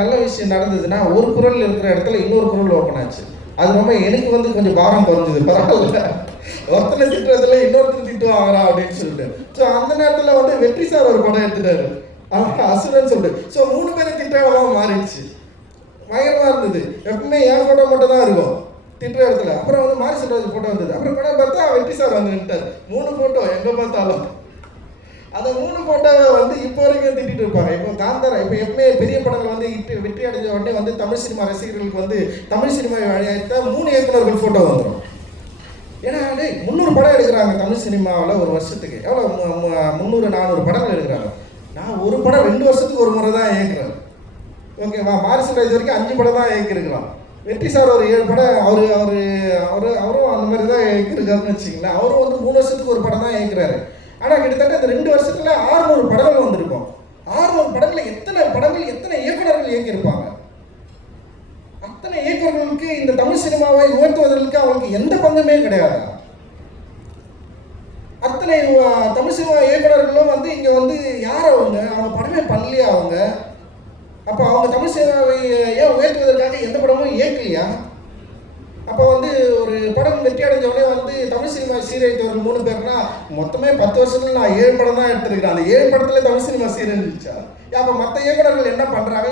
நல்ல விஷயம் நடந்ததுன்னா, ஒரு குரல் இருக்கிற இடத்துல இன்னொரு குரல் ஓப்பன் ஆச்சு. அது ரொம்ப எனக்கு வந்து கொஞ்சம் பாரம் குறைஞ்சது. பரவாயில்ல, ஒருத்தனை திட்டுறதுல இன்னொருத்தர் திட்டு வாங்குறான் அப்படின்னு சொல்லிட்டு. ஸோ அந்த நேரத்தில் வந்து வெற்றி சார் ஒரு படம் எடுத்துட்டாரு, அசுரன் சொல்லிட்டு. ஸோ 3 பேரும் திட்டமா மாறிடுச்சு. பயங்கரமா இருந்தது. எப்பவுமே என் போட்டோ மட்டும் தான் இருக்கும் திட்டுற இடத்துல. அப்புறம் வந்து மாரி செல்வராஜ் போட்டோ வந்தது. அப்புறம் படம் பார்த்தா வெற்றி சார் வந்து நின்ட்டார். 3 போட்டோ எங்க பார்த்தாலும். அந்த 3 போட்டோவை வந்து இப்போ வரைக்கும் திட்டிட்டு இருப்பாங்க. இப்போ காந்தாரா, இப்போ எப்பவுமே பெரிய படங்கள் வந்து வெற்றி அடைஞ்ச உடனே வந்து தமிழ் சினிமா ரசிகர்களுக்கு வந்து தமிழ் சினிமாவை அழைத்த 3 இயக்குநர்கள் போட்டோ வந்துடும். ஏன்னா 300 படம் எடுக்கிறாங்க தமிழ் சினிமாவில் ஒரு வருஷத்துக்கு. எவ்வளோ 300-400 படங்கள் எடுக்கிறாங்க. நான் ஒரு படம் 2 வருஷத்துக்கு ஒரு முறை தான் இயக்குறேன். ஓகேவா? மாரி செல்வராஜ் வரைக்கும் 5 படம் தான் இயக்கிருக்கலாம். வெற்றி சார் ஒரு 7 படம் அவரும் அந்த மாதிரி தான் இயக்கிருக்காருன்னு வச்சுங்களேன். அவரும் வந்து 3 வருஷத்துக்கு ஒரு படம் தான் இயக்குறாரு. ஆனால் கிட்டத்தட்ட இந்த 2 வருஷத்துல 600 படங்கள் வந்திருக்கும். 600 படங்கள் எத்தனை இயக்குநர்கள் இயக்கியிருப்பாங்க? அத்தனை இயக்குநர்களுக்கு இந்த தமிழ் சினிமாவை உயர்த்துவதற்கு அவங்களுக்கு எந்த பங்குமே கிடையாது. அத்தனை தமிழ் சினிமா இயக்குநர்களும் வந்து இங்க வந்து யார் அவங்க படமே பண்ணலையா அவங்க? அப்போ அவங்க தமிழ் சினிமாவை ஏன் உயர்த்துவதற்காக எந்த படமும் இயக்கலையா? அப்போ வந்து ஒரு படம் வெற்றி அடைஞ்சவொடனே வந்து தமிழ் சினிமா சீரழித்தவர்கள் 3 பேர்னா மொத்தமே 10 வருஷத்துல நான் 7 படம் தான் எடுத்திருக்கிறேன். அந்த 7 படத்துல தமிழ் சினிமா சீரழிச்சா? அப்போ மற்ற இயக்குநர்கள் என்ன பண்றாங்க?